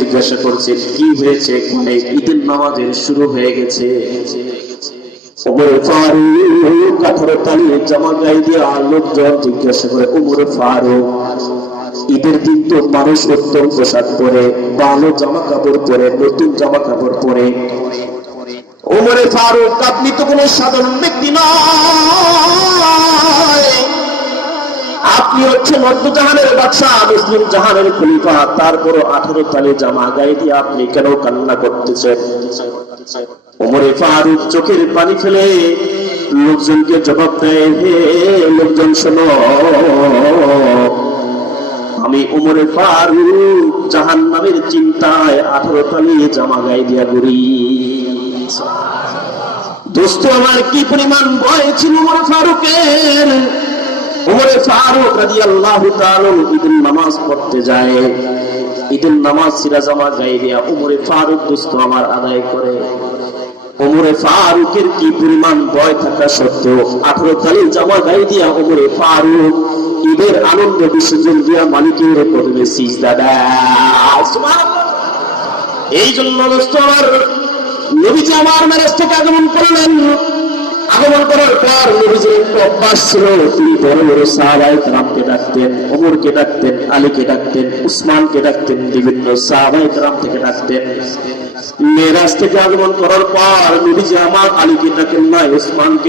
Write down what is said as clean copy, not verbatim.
জিজ্ঞাসা করছেন কি হয়েছে, ঈদের নামাজের শুরু হয়ে গেছে। ওমর ফারুক 18 তালির জামা গায়ে দিয়ে লোকজন জিজ্ঞাসা করে, ওমর ফারুক ঈদের দিন তো মানুষ উত্তম পোশাক পরে, ভালো জামা কাপড় পরে, নতুন জামা কাপড় পরে। ওমর ফারুক আপনি তো কোনো সাধারণ ব্যক্তি নয়, আপনি হচ্ছেন মধ্যজাহানের বাদশা, মুসলিম জাহানের খলিফা, তারপরও 18 তালি জামা গায়ে দিয়ে আপনি কেন কান্না করতেছেন? ওমর ফারুক চোখের পানি ফেলে লোকজনকে জবাব দেয়, হে লোকজন শোনো, আমি ওমর ফারুক জাহান্নামের চিন্তায় 18 তালি জামা গায়ে দিয়া ঘুরি। দোস্ত আমার কি পরিমাণ ভয় ছিল ওমর ফারুকের। ওমর ফারুক রাদিয়াল্লাহু তাআলা ঈদের নামাজ পড়তে যায়, ঈদের নামাজ সিরা জামা গায়ে দিয়া ওমর ফারুক দোস্ত আমার আদায় করে। ওমর ফারুকের কি পরিমাণ ভয় থাকা সত্ত্বেও 18 তালি জামা গায়ে দিয়া ওমর ফারুক ঈদের আনন্দ বিসর্জন দিয়া মালিকের কদমে সিজদা দেয়। সুবহানাল্লাহ। এই জন্য দোস্ত আমার নবীজি আমার মেরাজ থেকে আগমন করলেন। আগমন করার পর নবীজির একটা অভ্যাস ছিল, তিনি বড় বড় সাহাবায়ে কেরামকে ডাকতেন, ওমরকে ডাকতেন, আলীকে ডাকতেন, উসমানকে ডাকতেন, বিভিন্ন সাহাবায়ে কেরাম থেকে ডাকতেন। মেরাজ থেকে আগমন করার পর নবীজি আমার আলীকে ডাকেন না, উসমানকে